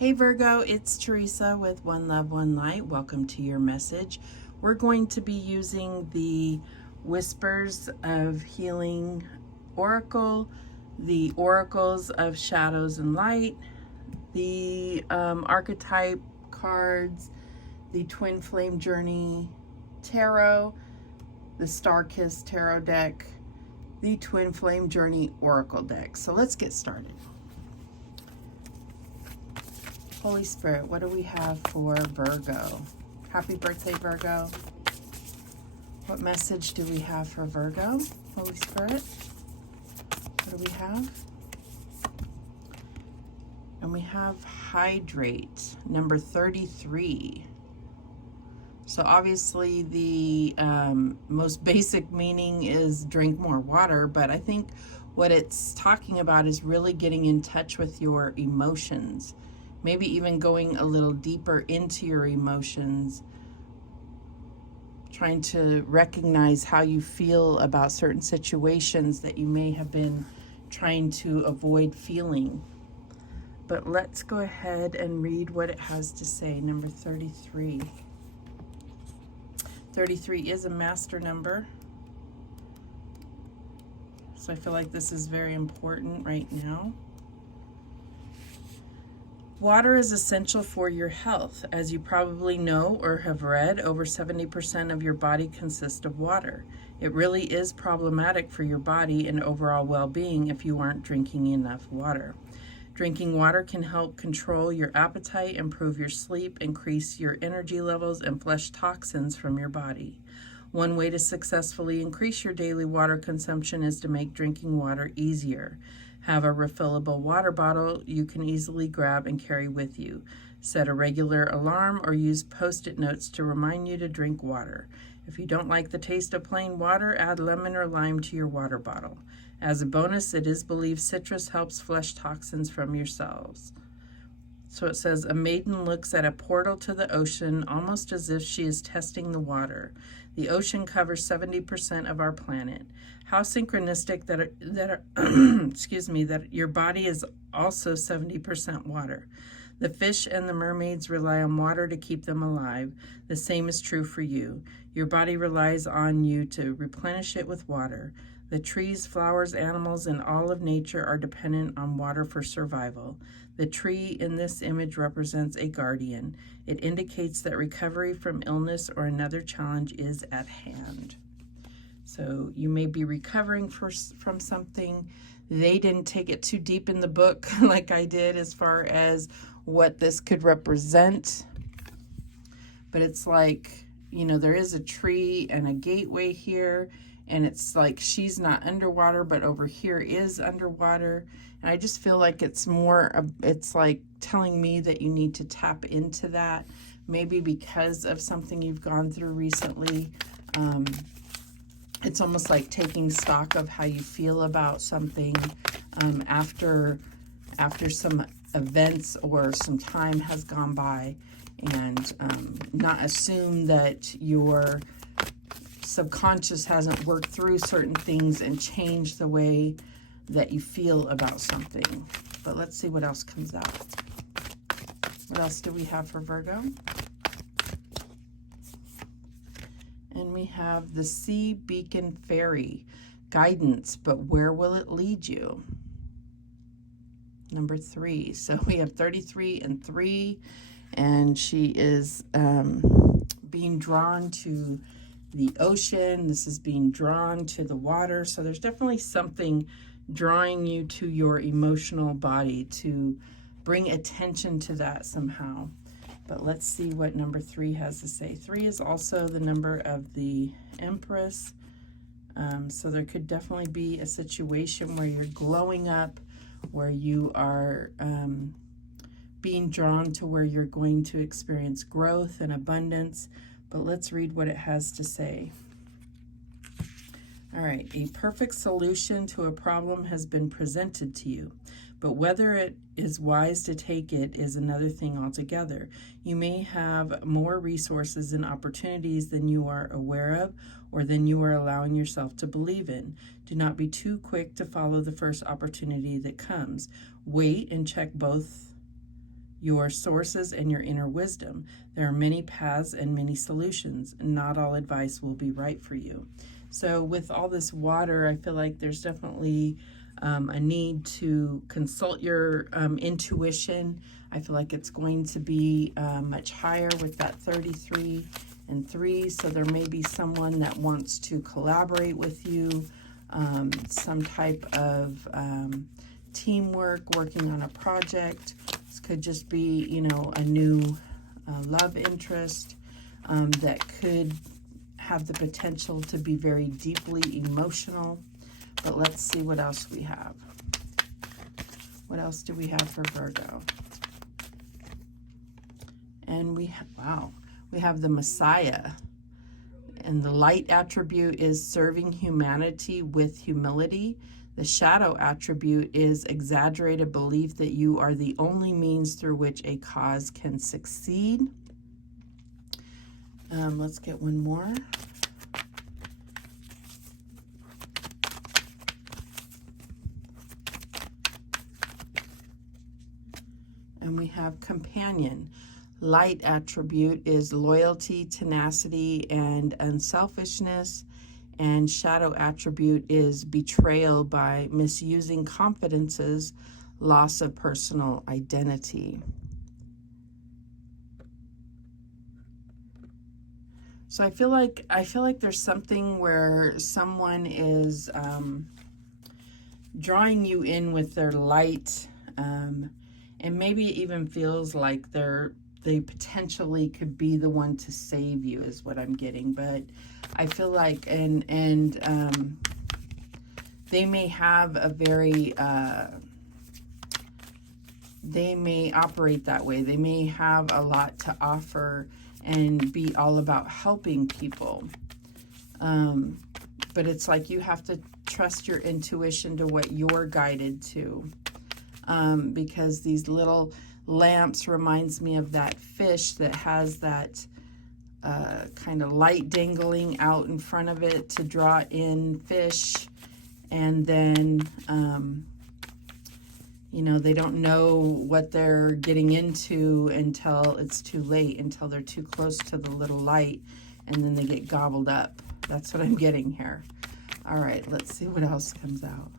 Hey Virgo, it's Teresa with One Love, One Light. Welcome to your message. We're going to be using the Whispers of Healing Oracle, the Oracles of Shadows and Light, the Archetype cards, the Twin Flame Journey Tarot, the Star Kiss Tarot deck, the Twin Flame Journey Oracle deck. So let's get started. Holy Spirit, what do we have for Virgo? Happy birthday, Virgo. What message do we have for Virgo? Holy Spirit, what do we have? And we have hydrate, number 33. So obviously the most basic meaning is drink more water, but I think what it's talking about is really getting in touch with your emotions. Maybe even going a little deeper into your emotions, trying to recognize how you feel about certain situations that you may have been trying to avoid feeling. But let's go ahead and read what it has to say. Number 33. 33 is a master number. So I feel like this is very important right now. Water is essential for your health. As you probably know or have read, over 70% of your body consists of water. It really is problematic for your body and overall well-being if you aren't drinking enough water. Drinking water can help control your appetite, improve your sleep, increase your energy levels, and flush toxins from your body. One way to successfully increase your daily water consumption is to make drinking water easier. Have a refillable water bottle you can easily grab and carry with you. Set a regular alarm or use Post-it notes to remind you to drink water. If you don't like the taste of plain water, add lemon or lime to your water bottle. As a bonus, it is believed citrus helps flush toxins from your cells. So it says, a maiden looks at a portal to the ocean almost as if she is testing the water. The ocean covers 70% of our planet. How synchronistic that your body is also 70% water. The fish and the mermaids rely on water to keep them alive. The same is true for you. Your body relies on you to replenish it with water. The trees, flowers, animals, and all of nature are dependent on water for survival. The tree in this image represents a guardian. It indicates that recovery from illness or another challenge is at hand. So you may be recovering from something. They didn't take it too deep in the book like I did as far as what this could represent. But it's like, you know, there is a tree and a gateway here. And it's like she's not underwater, but over here is underwater. And I just feel like it's more, it's like telling me that you need to tap into that. Maybe because of something you've gone through recently. It's almost like taking stock of how you feel about something after some events or some time has gone by. And not assume that your subconscious hasn't worked through certain things and changed the way that you feel about something. But let's see what else comes out. What else do we have for Virgo? And we have the Sea Beacon Fairy. Guidance, but where will it lead you? Number 3. So we have 33 and 3. And she is being drawn to the ocean. This is being drawn to the water. So there's definitely something drawing you to your emotional body to bring attention to that somehow. But let's see what number 3 has to say. 3 is also the number of the Empress. So there could definitely be a situation where you're glowing up, where you are being drawn to where you're going to experience growth and abundance. But let's read what it has to say. All right, a perfect solution to a problem has been presented to you, but whether it is wise to take it is another thing altogether. You may have more resources and opportunities than you are aware of or than you are allowing yourself to believe in. Do not be too quick to follow the first opportunity that comes. Wait and check both your sources and your inner wisdom. There are many paths and many solutions, and not all advice will be right for you. So with all this water, I feel like there's definitely a need to consult your intuition. I feel like it's going to be much higher with that 33 and 3. So there may be someone that wants to collaborate with you, some type of teamwork, working on a project. This could just be, you know, a new love interest that could have the potential to be very deeply emotional. But let's see what else we have. What else do we have for Virgo? And we have, wow, we have the Messiah. And the light attribute is serving humanity with humility. The shadow attribute is exaggerated belief that you are the only means through which a cause can succeed. Let's get one more. And we have companion. Light attribute is loyalty, tenacity, and unselfishness. And shadow attribute is betrayal by misusing confidences, loss of personal identity. So I feel like there's something where someone is drawing you in with their light, and maybe it even feels like they potentially could be the one to save you, is what I'm getting. But I feel like, and they may have a very, they may operate that way. They may have a lot to offer and be all about helping people. But it's like you have to trust your intuition to what you're guided to. Because these little lamps reminds me of that fish that has that kind of light dangling out in front of it to draw in fish. And then, you know, they don't know what they're getting into until it's too late, until they're too close to the little light, and then they get gobbled up. That's what I'm getting here. All right, let's see what else comes out.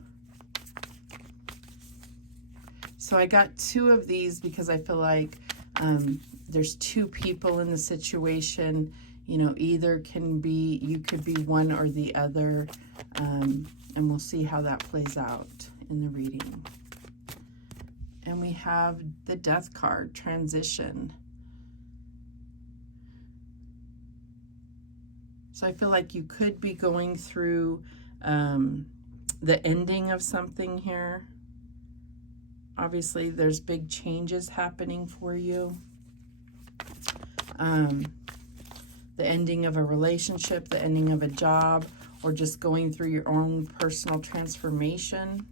So I got 2 of these because I feel like there's 2 people in the situation. You know, either can be, you could be one or the other. And we'll see how that plays out in the reading. And we have the Death card, transition. So I feel like you could be going through the ending of something here. Obviously, there's big changes happening for you. The ending of a relationship, the ending of a job, or just going through your own personal transformation.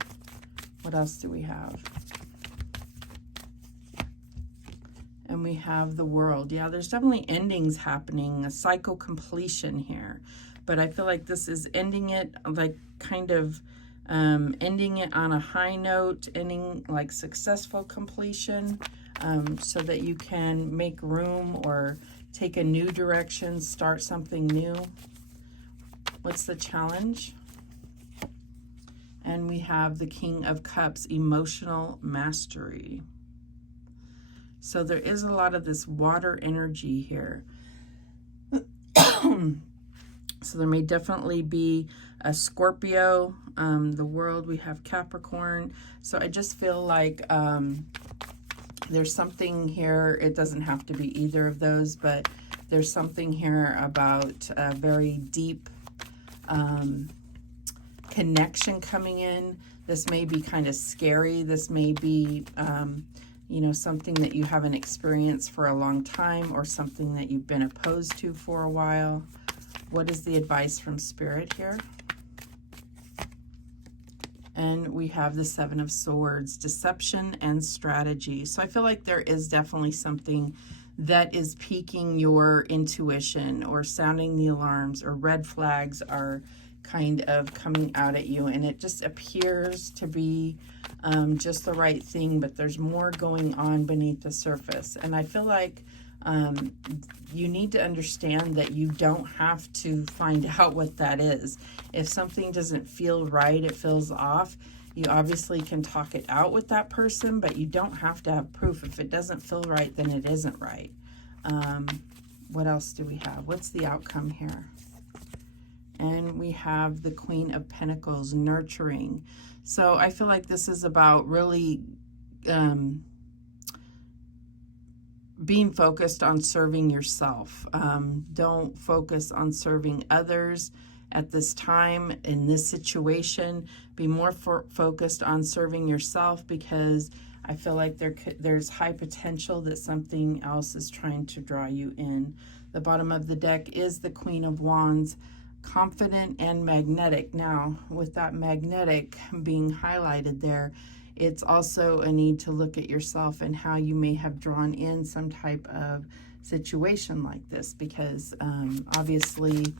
What else do we have? And we have the World. Yeah, there's definitely endings happening, a cycle completion here. But I feel like this is ending it, like kind of ending it on a high note, ending like successful completion, so that you can make room or take a new direction, start something new. What's the challenge? And we have the King of Cups, emotional mastery. So there is a lot of this water energy here. So there may definitely be a Scorpio, the World, we have Capricorn. So I just feel like there's something here. It doesn't have to be either of those, but there's something here about a very deep connection coming in. This may be kind of scary. This may be, you know, something that you haven't experienced for a long time, or something that you've been opposed to for a while. What is the advice from Spirit here? And we have the Seven of Swords, deception and strategy. So I feel like there is definitely something that is piquing your intuition or sounding the alarms, or red flags are kind of coming out at you, and it just appears to be just the right thing, but there's more going on beneath the surface. And I feel like you need to understand that you don't have to find out what that is. If something doesn't feel right, it feels off, you obviously can talk it out with that person, but you don't have to have proof. If it doesn't feel right, then it isn't right. What else do we have? What's the outcome here? And we have the Queen of Pentacles, nurturing. So I feel like this is about really being focused on serving yourself. Don't focus on serving others at this time, in this situation. Be more focused on serving yourself, because I feel like there's high potential that something else is trying to draw you in. The bottom of the deck is the Queen of Wands, confident and magnetic. Now, with that magnetic being highlighted there, it's also a need to look at yourself and how you may have drawn in some type of situation like this, because obviously,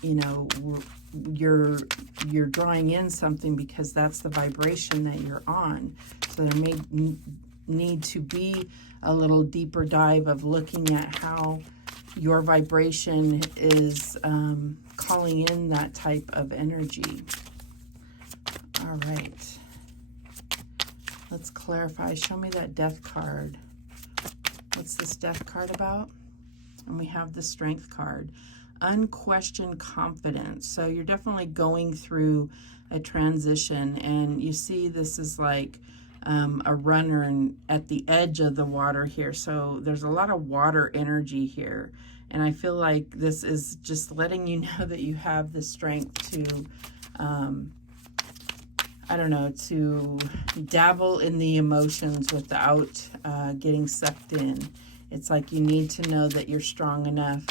you know, you're drawing in something because that's the vibration that you're on. So there may need to be a little deeper dive of looking at how your vibration is calling in that type of energy. All right. Let's clarify. Show me that Death card. What's this Death card about? And we have the Strength card. Unquestioned confidence. So you're definitely going through a transition, and you see this is like a runner and at the edge of the water here. So there's a lot of water energy here, and I feel like this is just letting you know that you have the strength to I don't know, to dabble in the emotions without getting sucked in. It's like you need to know that you're strong enough,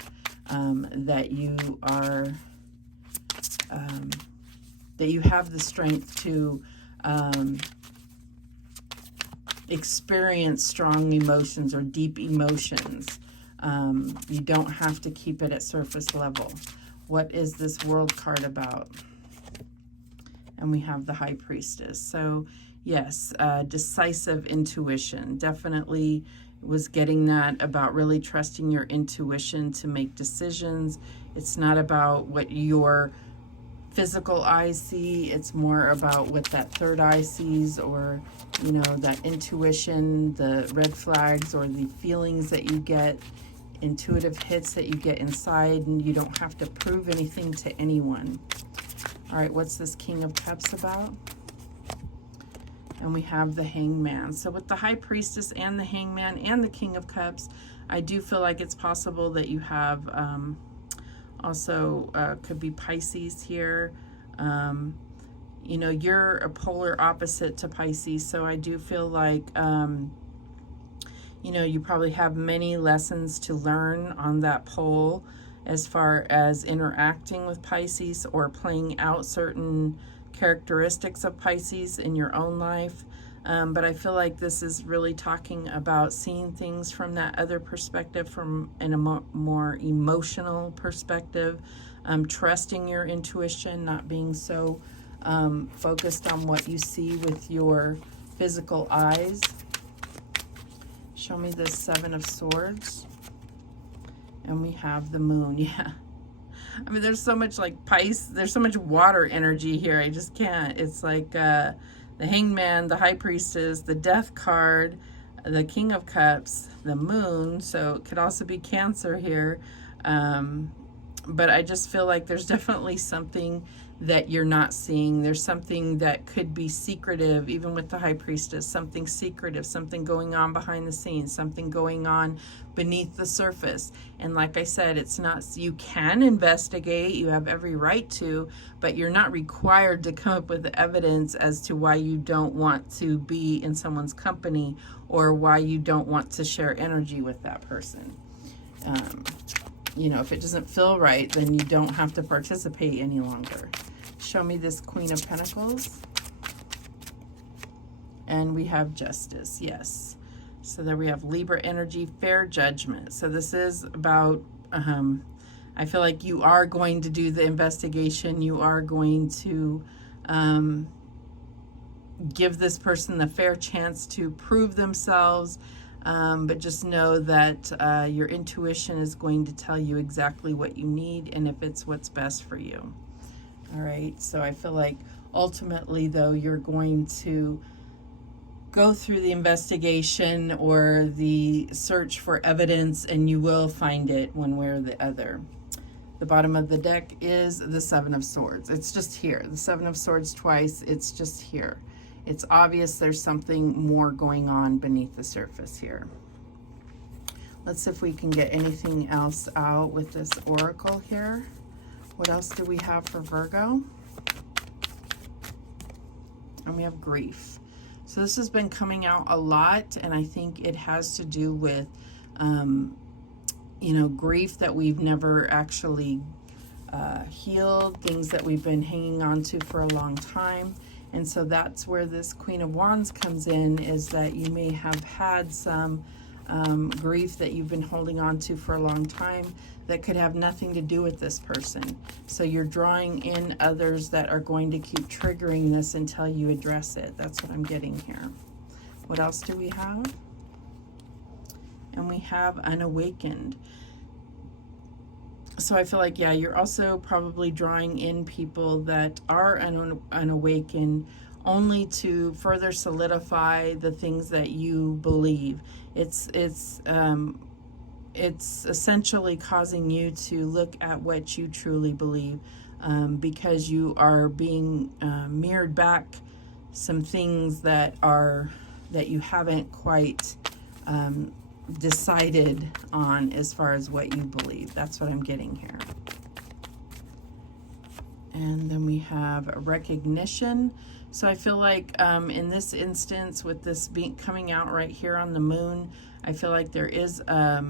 that you are, that you have the strength to experience strong emotions or deep emotions. You don't have to keep it at surface level. What is this World card about? And we have the High Priestess. So yes, decisive intuition. Definitely was getting that about really trusting your intuition to make decisions. It's not about what your physical eyes see. It's more about what that third eye sees, or, you know, that intuition, the red flags or the feelings that you get, intuitive hits that you get inside, and you don't have to prove anything to anyone. All right, what's this King of Cups about? And we have the Hangman. So with the High Priestess and the Hangman and the King of Cups, I do feel like it's possible that you have also could be Pisces here. You know, you're a polar opposite to Pisces, so I do feel like you know, you probably have many lessons to learn on that pole, as far as interacting with Pisces or playing out certain characteristics of Pisces in your own life. But I feel like this is really talking about seeing things from that other perspective, from in a more emotional perspective, trusting your intuition, not being so focused on what you see with your physical eyes. Show me the Seven of Swords. And we have the Moon. Yeah. I mean, there's so much like there's so much water energy here. I just can't. It's like the Hangman, the High Priestess, the Death card, the King of Cups, the Moon. So it could also be Cancer here. But I just feel like there's definitely something that you're not seeing. There's something that could be secretive, even with the High Priestess, something secretive, something going on behind the scenes, something going on beneath the surface. And like I said, it's not, you can investigate, you have every right to, but you're not required to come up with evidence as to why you don't want to be in someone's company, or why you don't want to share energy with that person. You know, if it doesn't feel right, then you don't have to participate any longer. Show me this Queen of Pentacles. And we have Justice, yes. So there we have Libra energy, fair judgment. So this is about, I I feel like you are going to do the investigation. You are going to give this person the fair chance to prove themselves. But just know that your intuition is going to tell you exactly what you need and if it's what's best for you. All right, so I feel like ultimately, though, you're going to go through the investigation or the search for evidence, and you will find it one way or the other. The bottom of the deck is the Seven of Swords. It's just here. The Seven of Swords twice. It's just here. It's obvious there's something more going on beneath the surface here. Let's see if we can get anything else out with this oracle here. What else do we have for Virgo? And we have grief. So this has been coming out a lot, and I think it has to do with, you know, grief that we've never actually healed, things that we've been hanging on to for a long time. And so that's where this Queen of Wands comes in, is that you may have had some grief that you've been holding on to for a long time that could have nothing to do with this person. So you're drawing in others that are going to keep triggering this until you address it. That's what I'm getting here. What else do we have? And we have unawakened. So I feel like, yeah, you're also probably drawing in people that are unawakened only to further solidify the things that you believe. It's essentially causing you to look at what you truly believe, because you are being mirrored back some things that you haven't quite decided on as far as what you believe. That's what I'm getting here. And then we have recognition. So I feel like in this instance, with this being coming out right here on the moon, I feel like there is a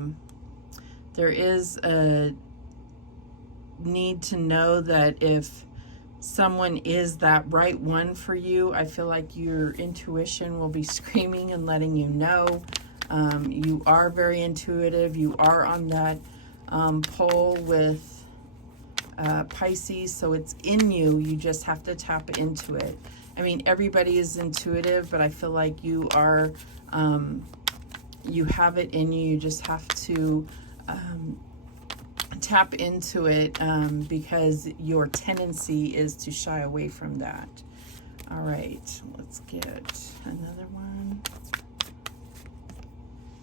need to know that if someone is that right one for you, I feel like your intuition will be screaming and letting you know. You are very intuitive. You are on that pole with Pisces, so it's in you. You just have to tap into it. I mean, everybody is intuitive, but I feel like you are, you have it in you. You just have to tap into it, because your tendency is to shy away from that. All right, let's get another one.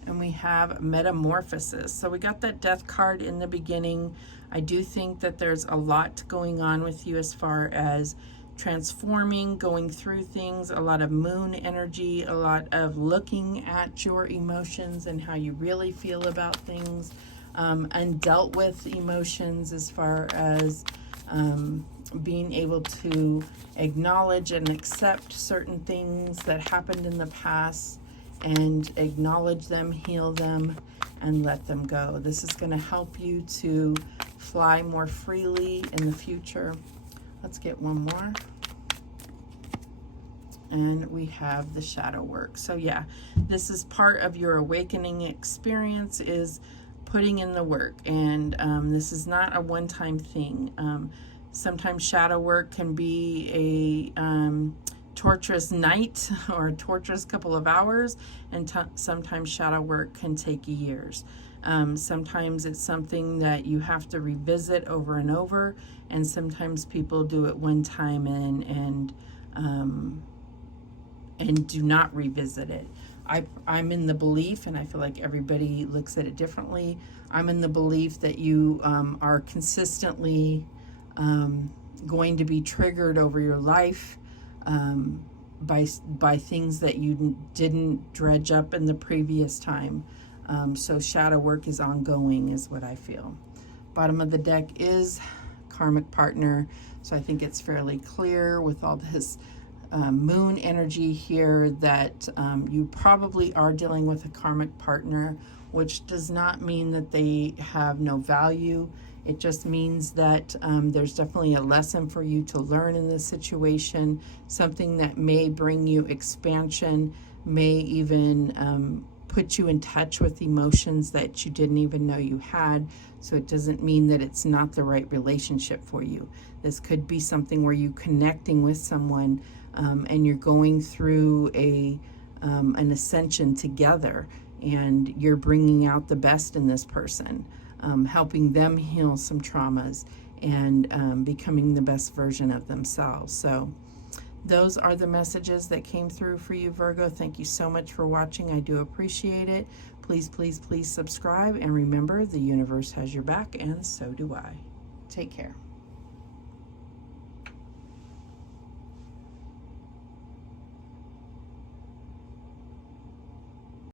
And we have metamorphosis. So we got that death card in the beginning. I do think that there's a lot going on with you as far as transforming, going through things, a lot of moon energy, a lot of looking at your emotions and how you really feel about things, undealt with emotions as far as being able to acknowledge and accept certain things that happened in the past, and acknowledge them, heal them, and let them go. This is going to help you to fly more freely in the future. Let's get one more. And we have the shadow work. So yeah, this is part of your awakening experience, is putting in the work. And this is not a one-time thing. Sometimes shadow work can be a torturous night or a torturous couple of hours, and sometimes shadow work can take years. Sometimes it's something that you have to revisit over and over, and sometimes people do it one time and do not revisit it. I'm in the belief, and I feel like everybody looks at it differently, I'm in the belief that you are consistently going to be triggered over your life by things that you didn't dredge up in the previous time. So shadow work is ongoing, is what I feel. Bottom of the deck is karmic partner. So I think it's fairly clear with all this moon energy here that you probably are dealing with a karmic partner, which does not mean that they have no value. It just means that there's definitely a lesson for you to learn in this situation, something that may bring you expansion, may even put you in touch with emotions that you didn't even know you had. So it doesn't mean that it's not the right relationship for you. This could be something where you're connecting with someone and you're going through an ascension together, and you're bringing out the best in this person, helping them heal some traumas and becoming the best version of themselves. So those are the messages that came through for you, Virgo. Thank you so much for watching. I do appreciate it. Please, please, please subscribe. And remember, the universe has your back, and so do I. Take care.